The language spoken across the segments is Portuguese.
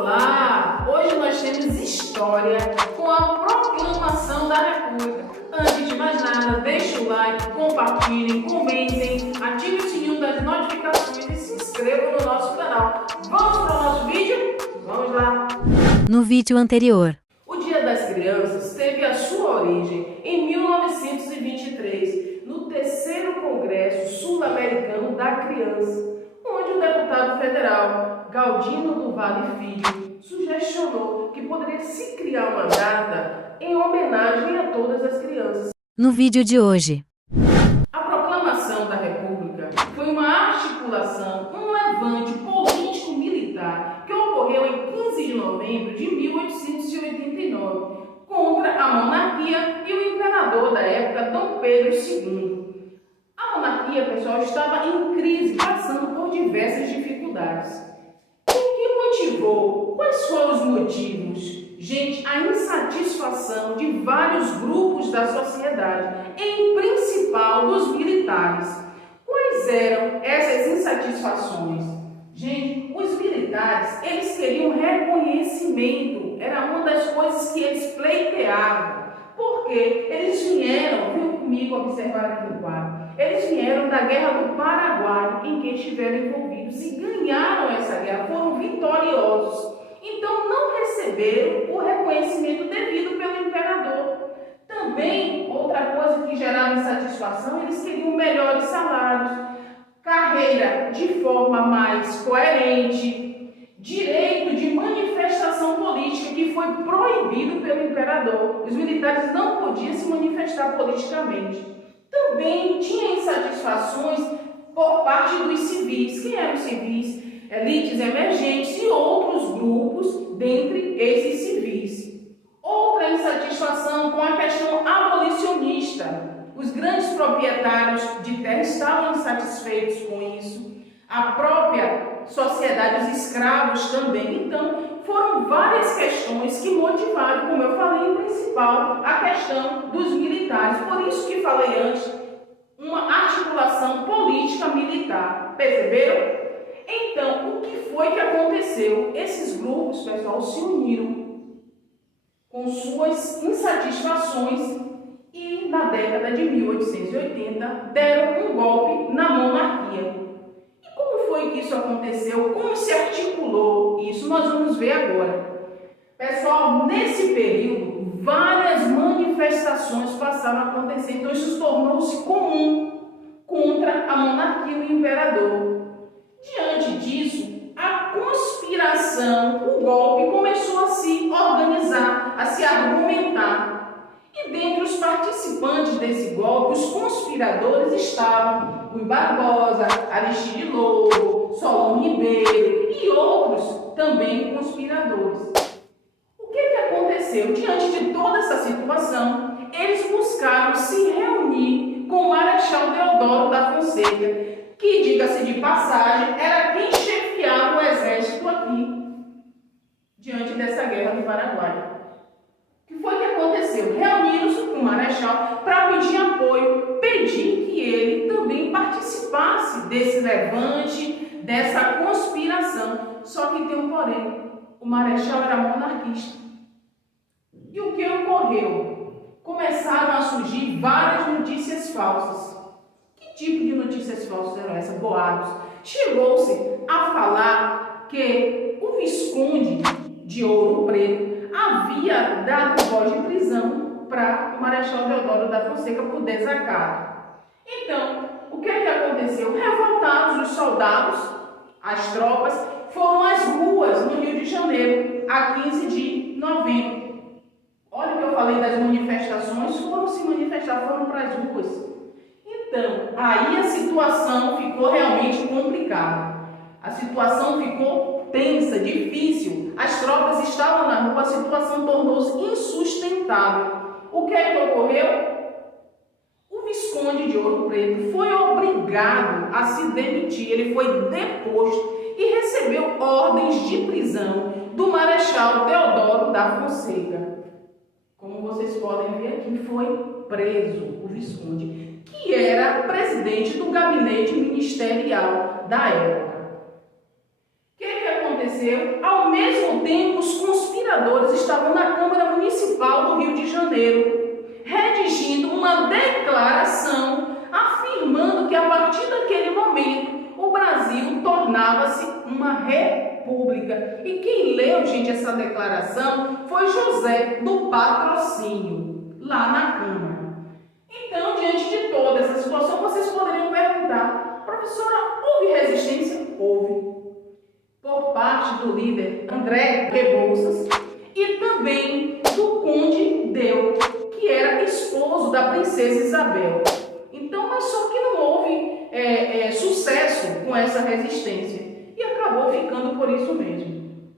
Olá! Hoje nós temos história com a proclamação da República. Antes de mais nada, deixe o like, compartilhem, comentem, ative o sininho das notificações e se inscrevam no nosso canal. Vamos para o nosso vídeo? Vamos lá! No vídeo anterior. O Dia das Crianças teve a sua origem em 1923, no terceiro Congresso Sul-Americano da Criança, onde o deputado federal Galdino do Vale Filho sugestionou que poderia se criar uma data em homenagem a todas as crianças. No vídeo de hoje. A proclamação da República foi uma articulação, um levante político-militar que ocorreu em 15 de novembro de 1889 contra a monarquia e o imperador da época, Dom Pedro II. A monarquia, pessoal, estava em crise, passando por diversas dificuldades. O que motivou? Quais foram os motivos? Gente, a insatisfação de vários grupos da sociedade, em principal dos militares. Quais eram essas insatisfações? Gente, os militares, eles queriam reconhecimento, era uma das coisas que eles pleiteavam. Porque eles vieram, viu comigo observar aqui no quadro, eles vieram da Guerra do Paraguai, em que estiveram envolvidos e ganharam essa guerra, foram vitoriosos. Então não receberam o reconhecimento devido pelo imperador. Também, outra coisa que gerava insatisfação, eles queriam melhores salários, carreira de forma mais coerente, direito de manifestação política que foi proibido pelo imperador. Os militares não podiam se manifestar politicamente. Também tinha insatisfações por parte dos civis. Quem eram os civis? Elites emergentes e outros grupos dentre esses civis. Outra insatisfação com a questão abolicionista. Os grandes proprietários de terra estavam insatisfeitos com isso. A própria sociedade, os escravos também. Então, foram várias questões que motivaram, como eu falei, em principal, a questão dos militares. Por isso que falei antes, uma articulação política militar. Perceberam? Então, o que foi que aconteceu? Esses grupos, pessoal, se uniram com suas insatisfações e, na década de 1880, deram um golpe na monarquia. E como foi que isso aconteceu? Como se articulou isso? Nós vamos ver agora. Pessoal, nesse período, várias manifestações passaram a acontecer. Então, isso tornou-se comum contra a monarquia e o imperador. Diante disso, a conspiração, o golpe, começou a se organizar, a se argumentar. E dentre os participantes desse golpe, os conspiradores estavam Rui Barbosa, Aristide Lobo, Solon Ribeiro e outros também conspiradores. O que aconteceu? Diante de toda essa situação, eles buscaram se reunir com o Marechal Deodoro da Fonseca, que, diga-se de passagem, era quem chefiava o exército aqui, diante dessa guerra do Paraguai. O que foi que aconteceu? Reuniram-se com o Marechal para pedir apoio, pedir que ele também participasse desse levante, dessa conspiração. Só que tem um porém, o Marechal era monarquista. E o que ocorreu? Começaram a surgir várias notícias falsas. Que tipo de notícias falsas eram essas? Boatos. Chegou-se a falar que o Visconde de Ouro Preto havia dado voz de prisão para o Marechal Deodoro da Fonseca por desacato. Então, o que aconteceu? Revoltados, os soldados, as tropas, foram às ruas no Rio de Janeiro, a 15 de novembro. Olha o que eu falei das manifestações, foram se manifestar, foram para as ruas. Então, aí a situação ficou realmente complicada. A situação ficou tensa, difícil. As tropas estavam na rua, a situação tornou-se insustentável. O que ocorreu? O Visconde de Ouro Preto foi obrigado a se demitir. Ele foi deposto e recebeu ordens de prisão do Marechal Deodoro da Fonseca. Como vocês podem ver aqui, foi preso o Visconde, que era presidente do gabinete ministerial da época. O que aconteceu? aconteceu? Ao mesmo tempo, os conspiradores estavam na Câmara Municipal do Rio de Janeiro, redigindo uma declaração afirmando que a partir daquele momento o Brasil tornava-se uma república. E quem leu, gente, essa declaração foi José do Patrocínio, lá na Câmara. Então, diante de toda essa situação, vocês poderiam perguntar: professora, houve resistência? Houve. Por parte do líder André Rebouças e também do Conde Del, que era esposo da princesa Isabel. Então, mas só que não houve sucesso com essa resistência e acabou ficando por isso mesmo.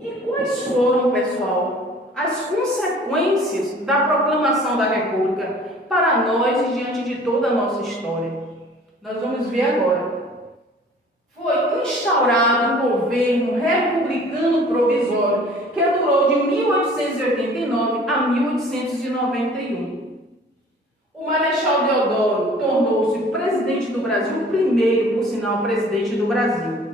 E quais foram, pessoal, as consequências da proclamação da República para nós e diante de toda a nossa história? Nós vamos ver agora. Foi instaurado um governo republicano provisório que durou de 1889 a 1891. O Marechal Deodoro tornou-se presidente do Brasil, o primeiro, por sinal, presidente do Brasil.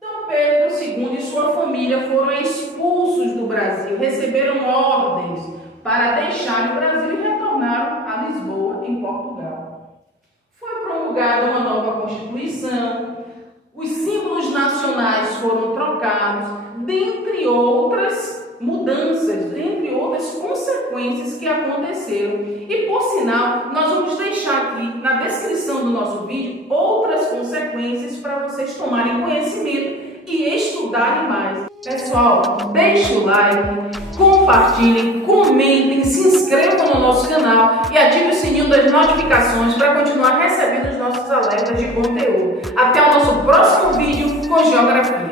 Dom Pedro II e sua família foram expulsos do Brasil, receberam ordens para deixar o Brasil e retornaram a Lisboa, em Portugal. Foi promulgada uma nova Constituição, os símbolos nacionais foram trocados, dentre outras mudanças, dentre outras consequências que aconteceram. E, por sinal, nós vamos deixar aqui na descrição do nosso vídeo outras consequências para vocês tomarem conhecimento e estudarem mais. Pessoal, deixe o like, compartilhem, comentem, se inscrevam no nosso canal e ative o sininho das notificações para continuar recebendo os nossos alertas de conteúdo. Até o nosso próximo vídeo com Geografia.